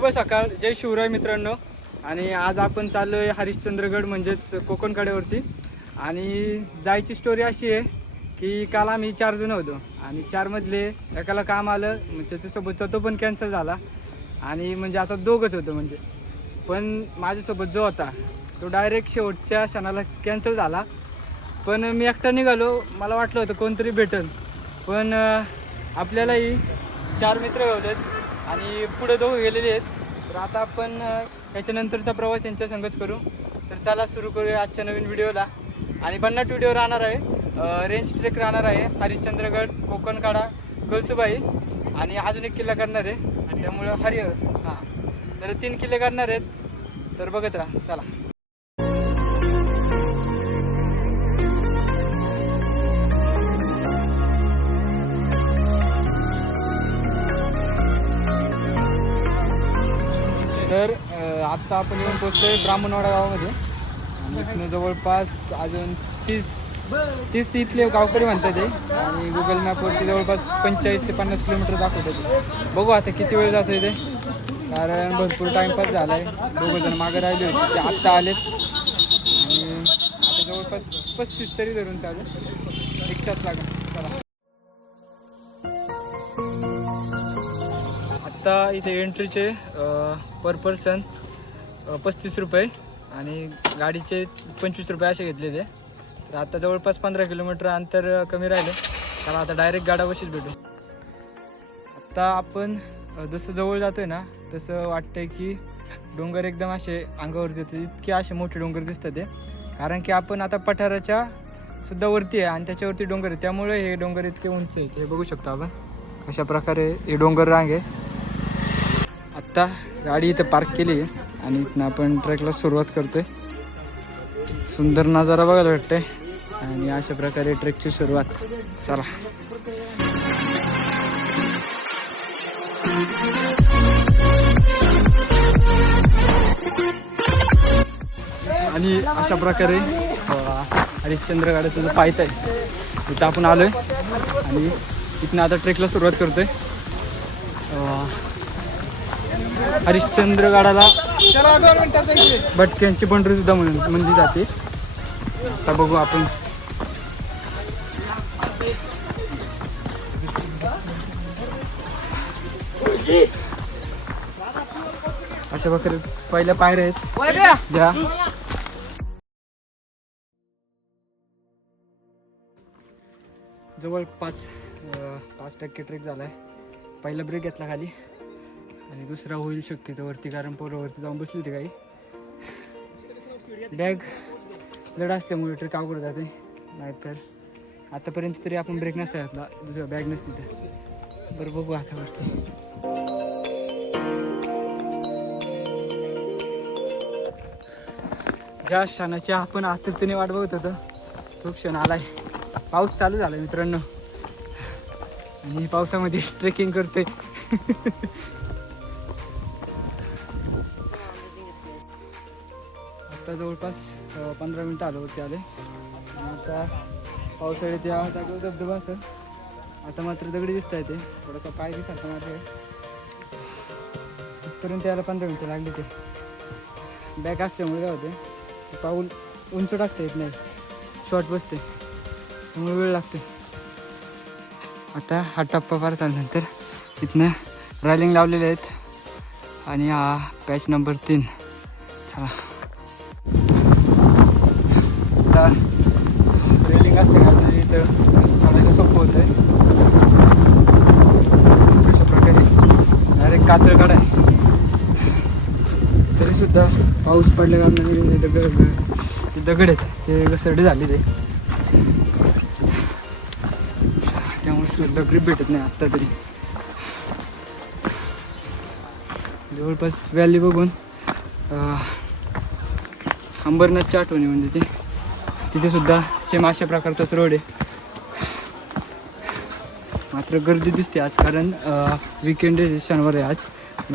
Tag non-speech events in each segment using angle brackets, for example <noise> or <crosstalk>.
शुभ सकाळ. जय शिवराय मित्रांनो. आणि आज आपण चाललो आहे हरिश्चंद्रगड म्हणजेच कोकणकड्यावरती आणि जायची स्टोरी अशी आहे की काल आम्ही चार जण होतो. आणि चारमधले एकाला काम आलं त्याच्यासोबतचा तो पण कॅन्सल झाला. आणि म्हणजे आता दोघंच होतं म्हणजे. पण माझ्यासोबत जो होता तो डायरेक्ट शेवटच्या क्षणाला कॅन्सल झाला. पण मी एकटा निघालो. मला वाटलं होतं कोणतरी भेटल पण आपल्यालाही चार मित्र होते. आणि पुढे दोघं गेलेले आहेत. तर आता आपण याच्यानंतरचा प्रवास यांच्या संगच करू. तर चला सुरू करूया आजच्या नवीन व्हिडिओला. आणि भन्नाट व्हिडिओ राहणार आहे. रेंज ट्रेक राहणार आहे. हरिश्चंद्रगड कोकणकाडा कळसुबाई. आणि अजून एक किल्ला करणार आहे. आणि त्यामुळं हरिहर. हां. तर तीन किल्ले करणार आहेत. तर बघत राहा. चला. आत्ता आपण येऊन पोचतोय ब्राह्मणवाडा गावामध्ये. आणि इथनं जवळपास अजून तीस तीस इथले गावकरी म्हणतात ते आणि गुगल मॅपवरती जवळपास पंचेचाळीस ते पन्नास किलोमीटर दाखवतात बघू आता किती वेळ जातो इथे कारण भरपूर टाईमपास झाला आहे दोघं जण मागे राहिले होते. ते आत्ता आलेत. आणि आता जवळपास पस्तीस तरी धरून चालू. एक तास लागेल. चला. आत्ता इथे एंट्रीचे पर पर्सन पस्तीस रुपये आणि गाडीचे पंचवीस रुपये असे घेतले ते तर आता जवळपास पंधरा किलोमीटर अंतर कमी राहिले. तर आता डायरेक्ट गाडा बशीच भेटू. आत्ता आपण जसं जवळ जातोय ना तसं वाटतंय की डोंगर एकदम असे अंगावरती देते इतके असे मोठे डोंगर दिसतात ते कारण की आपण आता पठाराच्या सुद्धा वरती आहे आणि त्याच्यावरती डोंगर आहे. त्यामुळे हे डोंगर इतके उंच आहेत. हे बघू शकतो आपण. कशा प्रकारे हे डोंगर रांग आहे. आत्ता गाडी इथं पार्क केली आहे. आणि इथनं आपण ट्रेकला सुरुवात करतोय. सुंदर नजारा बघायला भेटतोय. आणि अशा प्रकारे ट्रेकची सुरुवात. चला. आणि अशा प्रकारे हरिश्चंद्र हरिश्चंद्रगडाचा जो पायत आहे तिथं आपण आलो आहे आणि इथनं आता ट्रेकला सुरुवात करतोय. हरिश्चंद्र गाडाला भटक्यांची पंढरी सुद्धा म्हणून म्हणली जाते. आता बघू आपण. अशा प्रकारे पहिल्या पायऱ्या आहेत. ज्या जवळपास अं, पाच टक्के ट्रेक झाला आहे पहिला ब्रेक घेतला खाली. आणि दुसरा होईल शक्यतो वरती कारण पोरावरती जाऊन बसली होती काही बॅग जड असल्यामुळे ट्रेक अवघड जाते. नाहीतर आतापर्यंत तरी आपण ब्रेक नसता घातला. दुसरा बॅग नसती तर. बरं बघू आता वरती. ज्या क्षणाची आपण आतुरतेने वाट बघत होतो तो क्षण आलाय. पाऊस चालू झाला मित्रांनो. आणि पावसामध्ये ट्रेकिंग करते <laughs> आता जवळपास पंधरा मिनटं आलो होते आले. आता पावसाळ्यात या जागेवर धबधबा असेल. आता मात्र दगडी दिसत आहे ते. थोडासा पाय दिसत मात्र इथपर्यंत यायला पंधरा मिनटं लागली ते. बॅग असल्यामुळे काय होते पाऊल उंच टाकता येत नाही. शॉर्ट बसते. त्यामुळे वेळ लागते. आता हा टप्पा पार झाल्यानंतर इथनं रायलिंग लावलेले आहेत. आणि हा पॅच नंबर तीन. चला. आता रेलिंग असते का आपल्याला इथं काढायला सोपं होतं आहे अशा प्रकारे. डायरेक्ट कातळकडा आहे. तरीसुद्धा पाऊस पडल्या कारणाने दगड ते दगड आहेत. ते घसरडे झाले ते. त्यामुळे सुद्धा ग्रीप भेटत नाही आत्ता तरी. जवळपास व्हॅली बघून अं, अंबरनाथच्या आठवणी म्हणजे ते. तिथे सुद्धा सेम अशा प्रकारचाच रोड आहे. मात्र गर्दी दिसते आज कारण विकेंड शनिवार आहे आज.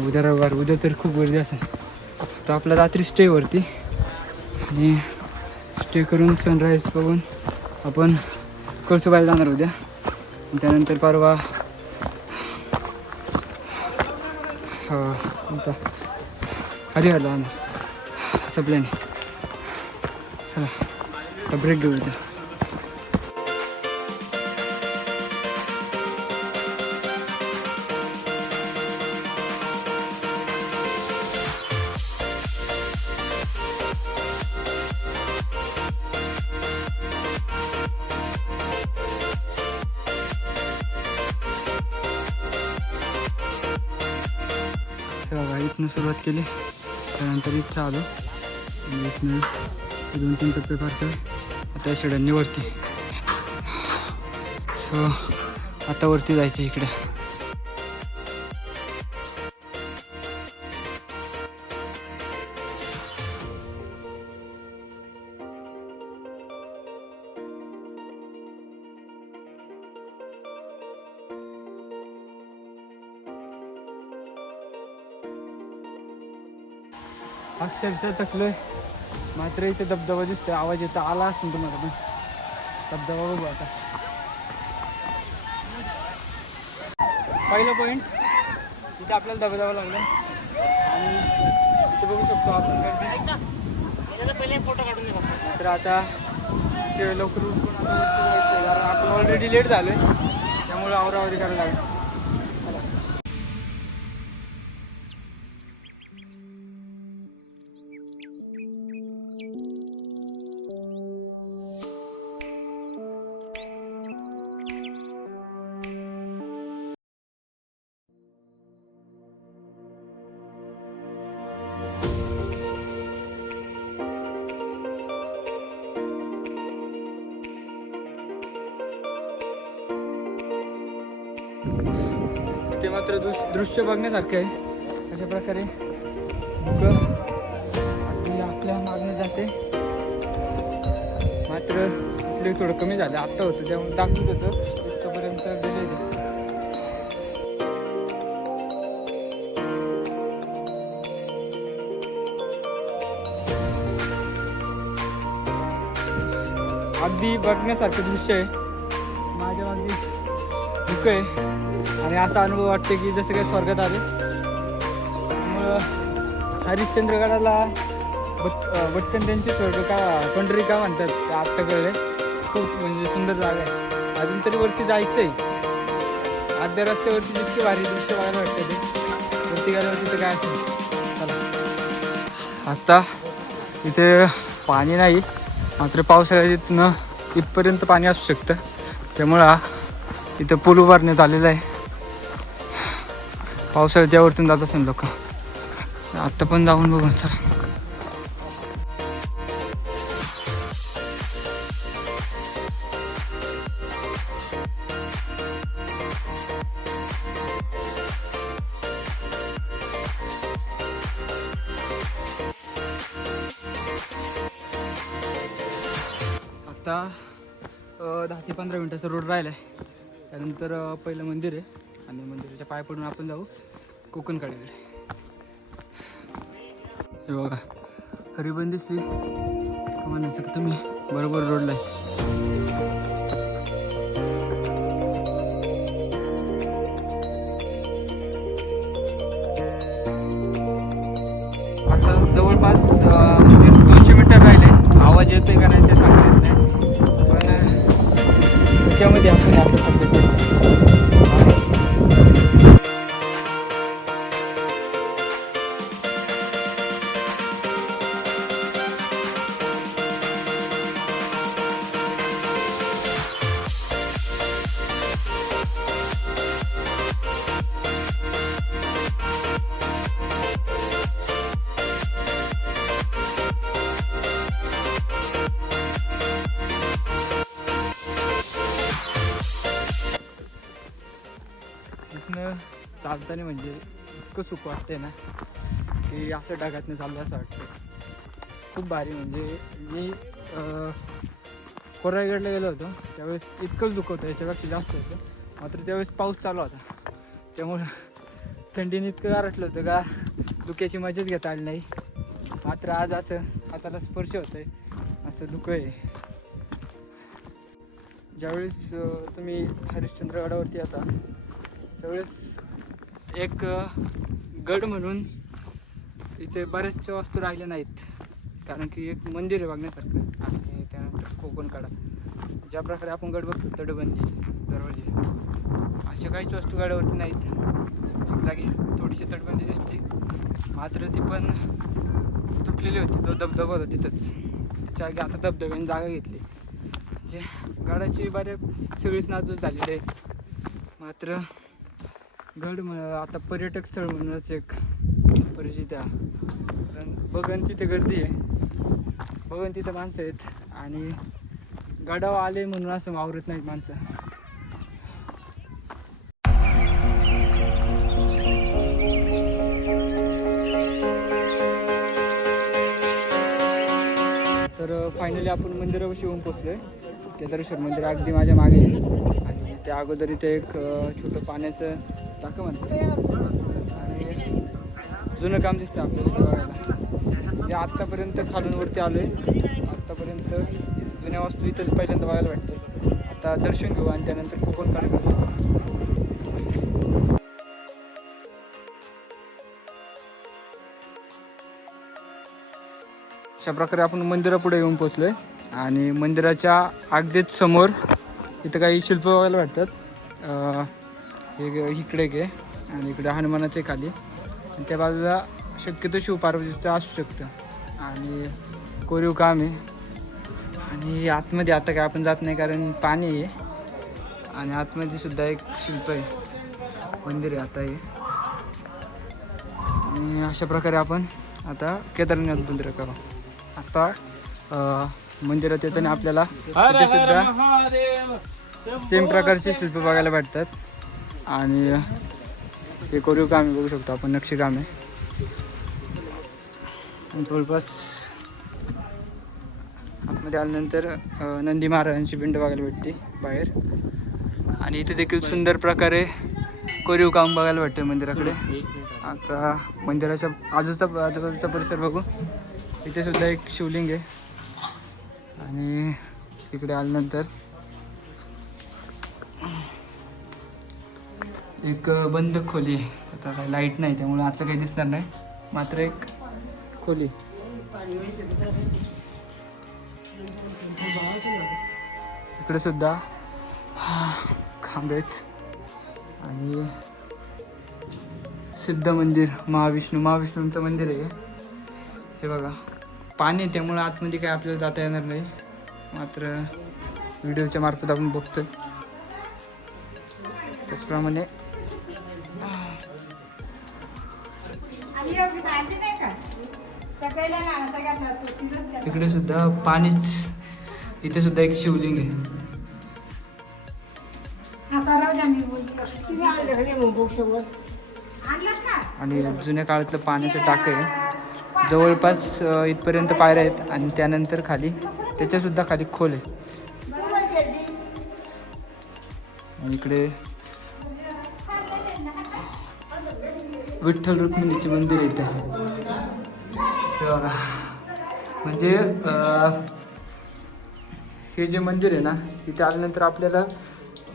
उद्या रविवार उद्या तर खूप गर्दी असेल. तर आपला रात्री स्टेवरती आणि स्टे करून सनराईज बघून आपण कळसुबाईला जाणार उद्या. त्यानंतर परवा आता हरिहरला जाणार. असं प्लॅन चला. आता ब्रेक घेऊ बघा इथनं सुरुवात केली. त्यानंतर इथं आलो. आणि इथनं दोन तीन टप्पे पार त्या आता वरती. सो आता वरती जायचं इकडे. अक्षरशः तकलोय मात्र इथे धबधबा दिसतोय आवाज येतो आला असेल तुम्हाला पण. धबधबा बघू आता. पहिलं पॉईंट इथे आपल्याला धबधबा लागला. आणि इथे बघू शकतो आपण गर्दी पहिले फोटो काढून दे तर आता ते लवकर उठून आता कारण आपण ऑलरेडी लेट झालोय त्यामुळे आवरावरी करायला लागेल. दृश्य बघण्यासारखं आहे. अशा प्रकारे धुकं आपल्या मागणं जाते. मात्र इथले थोडं कमी झालं. आत्ता होतं त्यामुळे दाखवत होतं. इथपर्यंत गेले अगदी बघण्यासारखं दृश्य आहे. माझ्या मागे धुकं आहे. आणि असा अनुभव वाटते की जसं काही स्वर्गात आले. त्यामुळं हरिश्चंद्रगडाला भट अं, भटकंत्यांची स्वर्ग का पंढरी का म्हणतात ते आत्ता कळले खूप म्हणजे सुंदर जागा आहे. अजून तरी वरती जायचं आहे अर्ध्या रस्त्यावरती जितके भारी दृश्य बघायला वाटते ते वरती गेल्यावरती तर काय असेल? आत्ता आता इथे पाणी नाही मात्र पावसाळ्यात इथनं इथपर्यंत पाणी असू शकतं. त्यामुळं इथं पूल उभारण्यात आलेला आहे. पावसाळ्यात यावरतून जात असेल लोक. आत्ता पण जाऊन बघून चला. आता दहा ते पंधरा मिनटाचा रोड राहिला आहे त्यानंतर पहिलं मंदिर आहे. आणि मंदिराच्या पाय पडून आपण जाऊ कोकणकडे. हे बघा हरिबंदिसी म्हणायचं की तुम्ही बरोबर रोडला आहे. आता जवळपास म्हणजे दोनशे मीटर राहिले. आवाज येतोय का नाही ते सांगता येत नाही. पण धुक्यामध्ये आपण आता सुख वाटते ना. की असं ढगातनं चाललं असं वाटतं. खूप भारी म्हणजे मी कोरायगडला गेलो होतो. त्यावेळेस इतकंच दुःख होतं याच्यापेक्षा जास्त होतं. मात्र त्यावेळेस पाऊस चालू होता. त्यामुळं थंडीने इतकं गारटलं होतं का धुक्याची मजाच घेता आली नाही. मात्र आज असं हाताला स्पर्श होतोय. असं दुःख आहे. ज्यावेळेस तुम्ही हरिश्चंद्रगडावरती येता त्यावेळेस एक गड म्हणून इथे बऱ्याचशा वस्तू राहिल्या नाहीत. कारण की एक मंदिर आहे बघण्यासारखं आणि त्यानंतर कोकण काढा. ज्या प्रकारे आपण गड बघतो तटबंदी दरवाजे अशा काहीच वस्तू गडावरती नाहीत. एक जागी थोडीशी तटबंदी दिसली. मात्र ती पण तुटलेली होती. तो धबधबा होता तिथंच. त्याच्या आगी आता धबधब्याने जागा घेतली. जे गडाची बऱ्या सगळीच नाजूक झालेली आहे. मात्र गड आता पर्यटक स्थळ म्हणूनच एक परिचित आहे. कारण बघन तिथे गर्दी आहे. बघन तिथे माणसं आहेत. आणि गडावर आले म्हणून असं वावरत नाहीत माणसं. तर फायनली आपण मंदिरापाशी येऊन पोचलोय. केदारेश्वर मंदिर अगदी माझ्या मागे आणि त्या अगोदर इथे एक छोटं पाण्याचं टाका म्हणते आणि जुनं काम दिसतं आपल्याला बघायला. ते आत्तापर्यंत खालून वरती आलो आहे आत्तापर्यंत जुन्या वस्तू इथंच पहिल्यांदा बघायला भेटतात आता दर्शन घेऊ आणि त्यानंतर कोकण काढ करू अशा प्रकारे आपण मंदिरापुढे येऊन पोचलोय आणि मंदिराच्या अगदीच समोर इथं काही शिल्प बघायला वाटतात हे इकडे एक आहे आणि इकडे हनुमानाचे खाली. आणि त्या बाजूला शक्यतो शिवपार्वतीचं असू शकतं. आणि कोरीव काम आहे. आणि आतमध्ये आता काय आपण जात नाही कारण पाणी आहे. आणि आतमध्ये सुद्धा एक शिल्प आहे. मंदिर आहे आता हे. आणि अशा प्रकारे आपण आता केदारनाथ मंदिर करू. आता मंदिरात येताना आपल्याला सुद्धा सेम प्रकारचे शिल्प बघायला भेटतात. आणि हे कोरीव काम आहे, बघू शकतो आपण नक्षीकाम आहे. आणि जवळपास आतमध्ये आल्यानंतर नंदी महाराजांची पिंड बघायला भेटते बाहेर. आणि इथे देखील सुंदर प्रकारे कोरीव काम बघायला भेटते मंदिराकडे. आता मंदिराच्या आजूचा आजूबाजूचा परिसर बघू. इथे सुद्धा एक शिवलिंग आहे. आणि इकडे आल्यानंतर एक बंद खोली आहे. आता काय लाइट नाही त्यामुळे आतलं काही दिसणार नाही. मात्र एक खोली. इकडे सुद्धा खांबेत आणि सिद्ध मंदिर महाविष्णू. महाविष्णूंचं मंदिर आहे हे. बघा. पाणी आहे, त्यामुळे आतमध्ये काय आपल्याला जाता येणार नाही. मात्र व्हिडिओच्या मार्फत आपण बघतो त्याचप्रमाणे इकडे सुद्धा पाणीच इथे सुद्धा एक शिवलिंग आहे. आणि जुन्या काळातलं पाण्याचं टाकं आहे. जवळपास इथपर्यंत पायऱ्या आहेत आणि त्यानंतर खाली त्याच्यासुद्धा खाली खोल आहे. आणि इकडे विठ्ठल रुक्मिणीचे मंदिर येत आहे. हे बघा म्हणजे हे जे मंदिर आहे ना इथे आल्यानंतर आपल्याला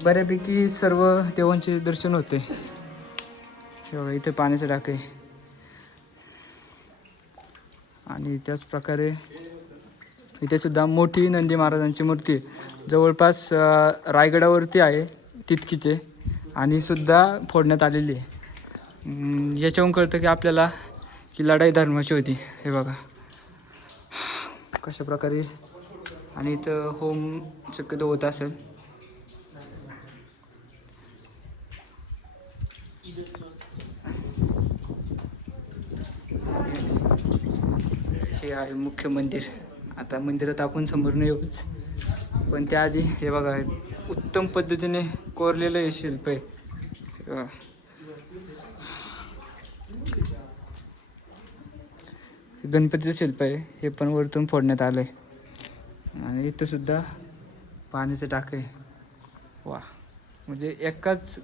बऱ्यापैकी सर्व देवांचे दर्शन होते. हे बघा इथे पाण्याचं डाक आहे. आणि त्याच प्रकारे इथे सुद्धा मोठी नंदी महाराजांची मूर्ती आहे. जवळपास रायगडावरती आहे तितकीचे आणि सुद्धा फोडण्यात आलेली आहे. याच्याहून कळतं की आपल्याला की लढाई धर्माची होती. हे बघा. कशा प्रकारे आणि इथं होम शक्यतो होत असेल. हे आहे मुख्य मंदिर. आता मंदिरात आपण समोर येऊच. पण त्याआधी हे बघा उत्तम पद्धतीने कोरलेलं हे शिल्प आहे हे बघा. हे गणपतीचं शिल्प आहे. हे पण वरतून फोडण्यात आलं आहे आणि इथंसुद्धा पाण्याचं टाक आहे. वा. म्हणजे एकाच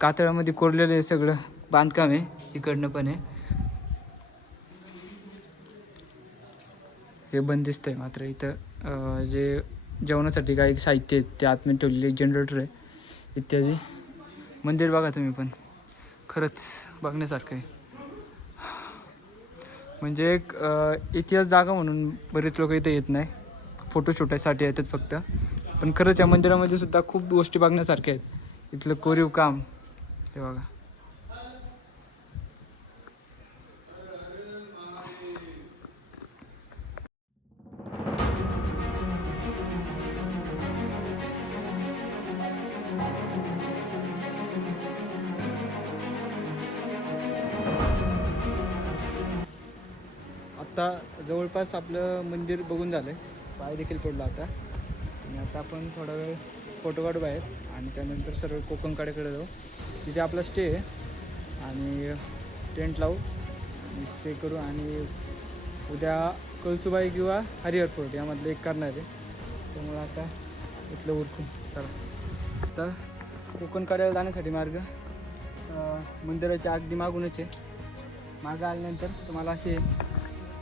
कातळामध्ये कोरलेलं आहे सगळं बांधकाम आहे. इकडनं पण आहे. हे बंदिस्त आहे मात्र. इथं जे जेवणासाठी काही साहित्य आहेत ते आतमध्ये ठेवलेले जनरेटर आहे. इत्यादी. मंदिर बघा तुम्ही पण. खरंच बघण्यासारखं आहे. म्हणजे एक इतिहास जागा म्हणून बरेच लोक इथे येत नाही. फोटोशूटासाठी येतात फक्त. पण खरंच या मंदिरामध्ये सुद्धा खूप गोष्टी बघण्यासारख्या आहेत. इथलं कोरीव काम हे बघा. जवळपास आपलं मंदिर बघून झालं आहे पाय देखील पडलो आता. आणि आता आपण थोडा वेळ फोटो काढू बाहेर. आणि त्यानंतर सर्व कोकणकडेकडे जाऊ. तिथे आपला स्टे आहे. आणि टेंट लावू. आणि स्टे करू. आणि उद्या कळसुबाई किंवा हरिहर फोर्ट यामधलं एक करणार आहे. त्यामुळे आता इथलं उरकून चला. आता कोकणकड्याला जाण्यासाठी मार्ग मंदिराच्या अगदी मागूनच आहे. मागं आल्यानंतर तुम्हाला असे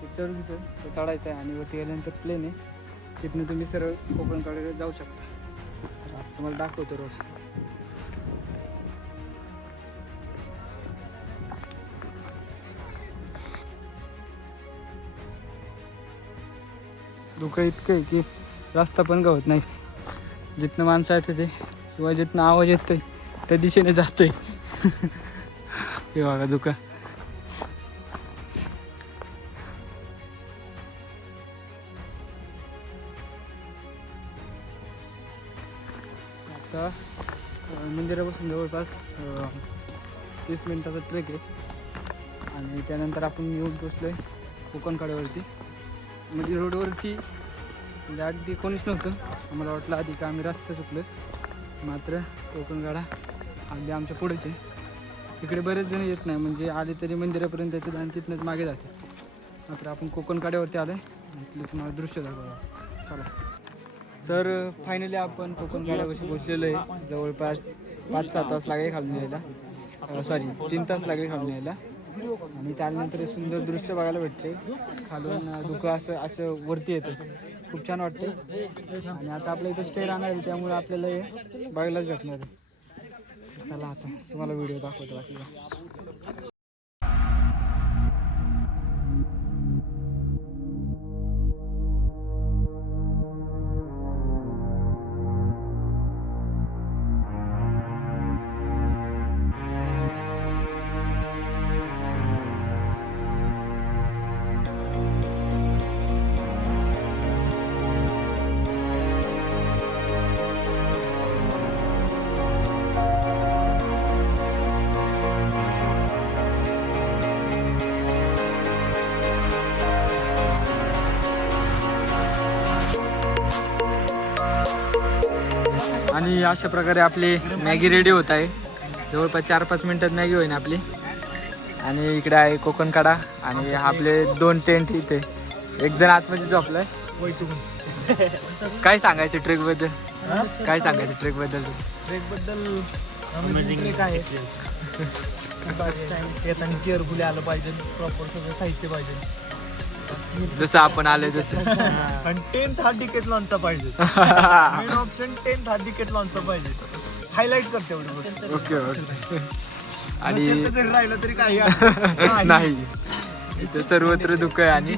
पिक्चर दिसेल तो चढायचा आहे आणि वरती गेल्यानंतर प्लेन आहे. तिथनं तुम्ही सरळ कोकणकडे जाऊ शकता. तर आता तुम्हाला दाखवतो रोड धुकं इतकं आहे की रस्ता पण गवत नाही. जिथनं माणसं आहेत ते किंवा जिथनं आवाज येतोय त्या दिशेने जातोय. <laughs> हे बघा धुका मंदिरापासून जवळपास तीस मिनिटाचा ट्रेक आहे. आणि त्यानंतर आपण येऊन पोचलो आहे कोकणकड्यावरती म्हणजे रोडवरती म्हणजे अगदी कोणीच नव्हतं. आम्हाला वाटलं आधी का आम्ही रस्ता चुकलो मात्र कोकणगाडा अगदी आमच्या पुढेच आहे. तिकडे बरेच जण येत नाही म्हणजे आले तरी मंदिरापर्यंत येतात आणि तिथनंच मागे जाते. मात्र आपण कोकणकाड्यावरती आलो आहे तिथलं तुम्हाला दृश्य दाखवा चला. तर फायनली आपण कोकण गाड्यापाशी पोहोचलेलो आहे. जवळपास पाच सात तास लागले खालून यायला. सॉरी तीन तास लागले खालून यायला. आणि त्यानंतर सुंदर दृश्य बघायला भेटते. खालून दुःख धुकं असं असं वरती येतं. खूप छान वाटते. आणि आता आपल्या इथं स्टे राहणार आहे त्यामुळे आपल्याला हे बघायलाच भेटणार आहे. चला आता तुम्हाला व्हिडिओ दाखवतो बाकी. अशा प्रकारे आपली मॅगी रेडी होत आहे. जवळपास चार पाच मिनिटात मॅगी होईन आपली. आणि इकडे आहे कोकण काढा. आणि आपले दोन टेंट इथे. एक जण आतमध्ये झोपलाय. काय सांगायचं ट्रेकबद्दल? काय सांगायचं ट्रेकबद्दल? ट्रेकबद्दल आहे. येताना केअरफुली आलं पाहिजे. प्रॉपर सगळं साहित्य पाहिजे. जसं आपण आलोय तसं. आणि टेन्थ हा डिकेट लॉनचा पाहिजे. मेन ऑप्शन टेन्थ हा डिकेट लॉनचा पाहिजे. हायलाईट करते ओके ओके आणि राहिलं तरी काही <laughs> नाही. इथे सर्वत्र दुःख आहे आणि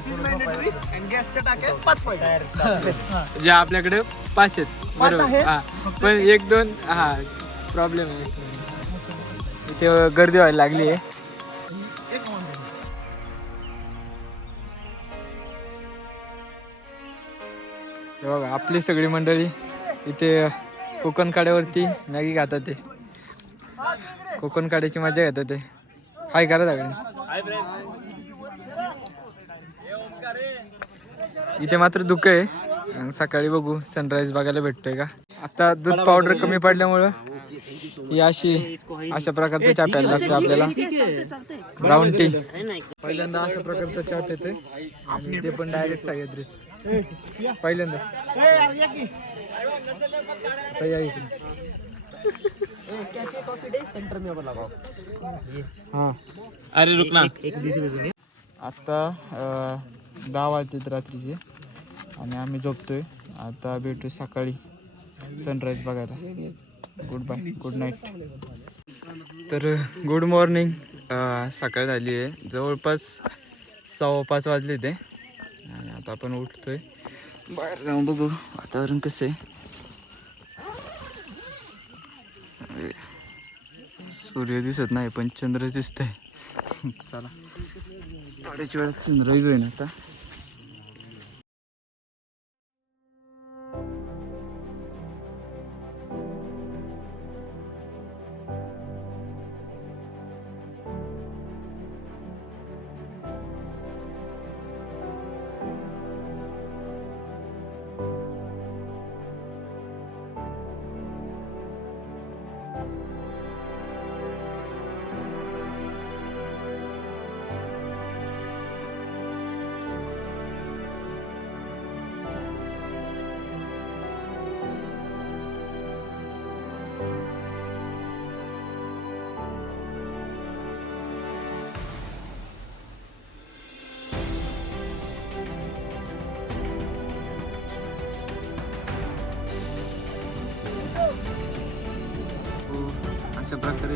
गॅसच्या टाक्या पाच पाहिजे हा. <laughs> जे आपल्याकडे पाच आहेत. बरोबर. आहेत? हा. पण एक. दोन हा प्रॉब्लेम आहे. इथे गर्दी व्हायला लागली आहे. हे बघा आपली सगळी मंडळी इथे कोकण काड्यावरती मॅगी खातात ते. कोकण काड्याची मजा घेतात ते. हाय करा सगळे इथे मात्र दुःख आहे. सकाळी बघू सनराईज बघायला भेटतोय का? आता दूध पावडर कमी पडल्यामुळं ही अशी अशा प्रकारचा चहा प्यायला लागतो आपल्याला. ब्राऊन टी पहिल्यांदा अशा प्रकारचा चहा येते आणि ते पण डायरेक्ट सह्याद्री पहिल्यांदा. आता हा. अरे रुक ना आता अं, दहा वाजतात रात्रीचे आणि आम्ही झोपतोय. आता भेटू सकाळी. सनराईज बघायला. गुड बाय गुड नाईट तर गुड मॉर्निंग सकाळ झाली आहे. जवळपास सव्वा पाच वाजले ते आता आपण उठतोय. बाहेर जाऊन बघू वातावरण कसं आहे. सूर्य दिसत नाही पण चंद्र दिसतंय. चला. थोड्याच वेळात चंद्रही होईल आता.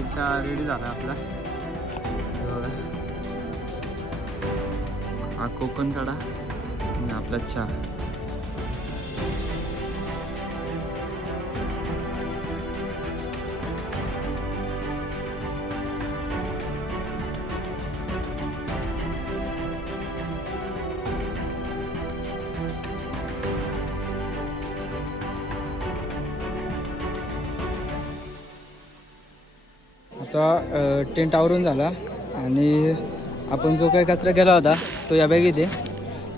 रिक्षा चहा रेडी झाला आपला. हा कोकण काढा आणि आपला चहा. आता टेंट आवरून झाला. आणि आपण जो काही कचरा केला होता तो या बॅगेत आहे.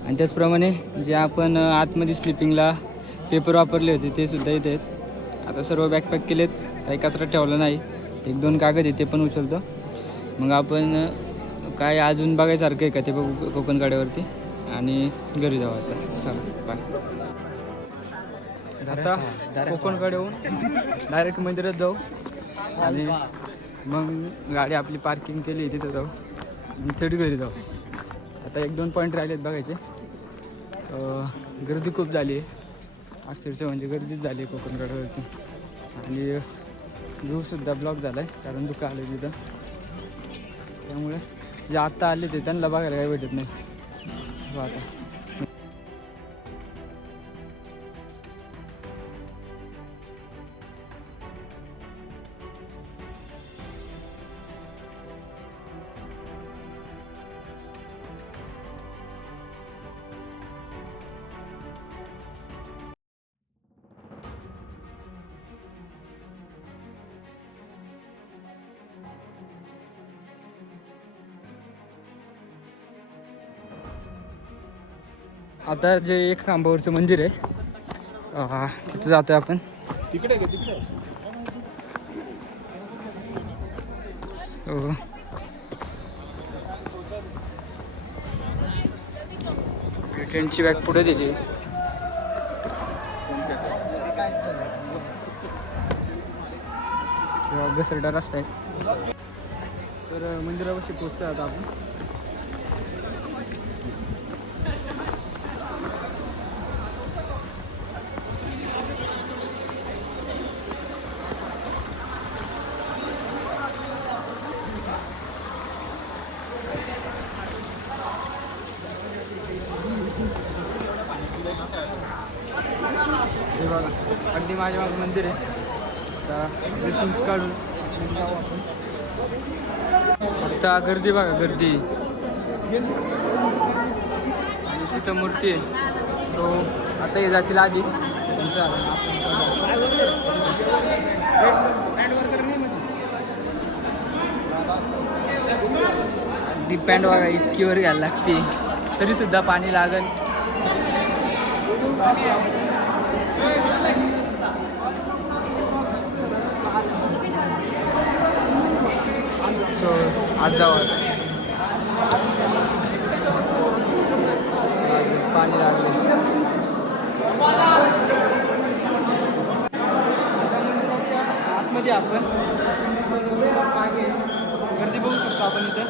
आणि त्याचप्रमाणे जे आपण आतमध्ये स्लिपिंगला पेपर वापरले होते ते सुद्धा इथे आहेत. आता सर्व बॅकपॅक केलेत. काही कचरा ठेवला नाही. एक दोन कागद आहे ते पण उचलतो. मग आपण काय अजून बघायसारखं आहे का ते बघू कोकण काड्यावरती आणि घरी जाऊ आता. चला बाय आता कोकणकडे डायरेक्ट मंदिरात जाऊ. आणि मग गाडी आपली पार्किंग केली तिथं जाऊ. आणि थेट घरी जाऊ. आता एक दोन पॉईंट राहिले आहेत बघायचे. गर्दी खूप झाली आहे. अक्षरशः म्हणजे गर्दीच झाली आहे कोकणगडावरती. आणि व्ह्यूसुद्धा ब्लॉक झाला आहे कारण दुःख आलं तिथं. त्यामुळे जे आत्ता आले ते त्यांना बघायला काही भेटत नाही. आता. आता जे एक खांबावरचं मंदिर आहे तिथं जातोय आपण. तिकडे हो. टेंटची बॅग पुढे दिली. घसरडा रस्ता आहे. तर मंदिरापाशी पोचतोय आता आपण हे बघा अगदी माझ्या मागं मंदिर आहे आता शूज काढून जाऊ आपण बघा गर्दी बघा गर्दी. आणि तिथं मूर्ती आहे. सो आता हे जातील आधी. त्यांचं अगदी पॅन्ट बघा इतकी वर घ्यायला लागते. तरी सुद्धा पाणी लागल. सो आज आता. पाणी लागले. आतमध्ये आपण मागे गर्दी बघू शकतो आपण इथं.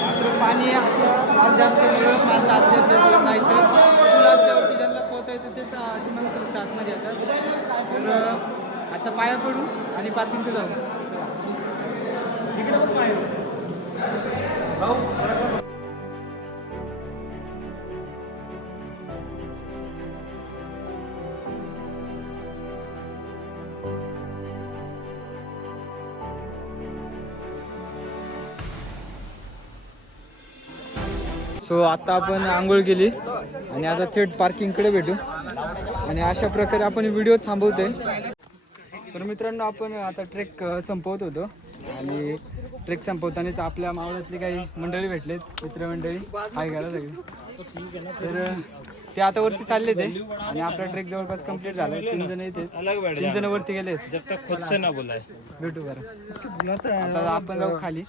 मात्र पाणी आज जास्त वेळ पाच सात येतं नाही तर पूल असल्यावरती ज्यांना मग शकतं आतमध्ये येतात. तर आता पाया पडू आणि पार्किंगचं जाऊ. सो आता आपण आंघोळ केली आणि आता थेट पार्किंगकडे भेटू. आणि अशा प्रकारे आपण व्हिडिओ थांबवतोय. तर मित्रांनो आपण आता ट्रेक संपवत होतो. आणि ट्रेक संपवतानाच आपल्या मावळातली काही मंडळी भेटलेत मित्रमंडळी. हाय घाला सगळे. तर ते आता वरती चालले ते आणि आपला ट्रेक जवळपास कंप्लीट झाला तीन जण येते तीन जण वरती गेले भेटू बरं. आता आपण जाऊ खाली.